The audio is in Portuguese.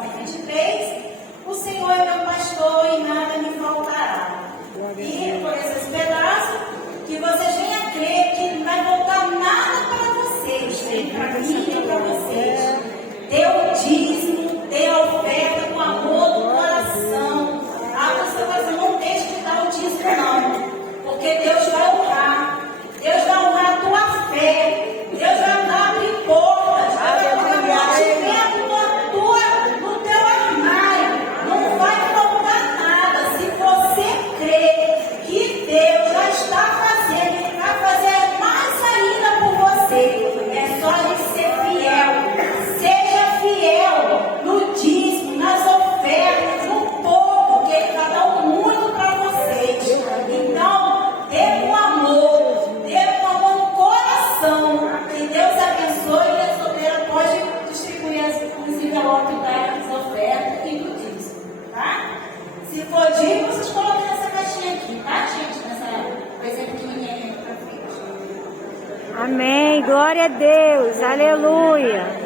Salmo 23, o Senhor é meu pastor e nada me faltará. E por esses pedaços, que vocês venham a crer que não vai voltar nada para vocês, tem caminho para vocês. Dê o dízimo, dê a oferta com amor do coração. A pessoa vai dizer, não deixe de dar o dízimo não, porque Deus vai honrar. Deus vai honrar a tua fé. Deus vai abrir portas. Deus vai mantimento no teu armário. Não vai faltar nada. Se você crê que Deus já está fazendo, Ele vai fazer mais ainda por você. É só a gente ser fiel. Seja fiel no dízimo, nas ofertas, no pouco, que Ele está dando muito para vocês. Então, dê com amor. Dê com amor no coração. Que Deus abençoe e a solteira pode distribuir os envelopes das ofertas e do dízimo, tá? Se for dízimo, vocês colocam nessa caixinha aqui, tá, gente? Nessa coisa pequenininha aí pra frente. Amém. Glória a Deus. Aleluia.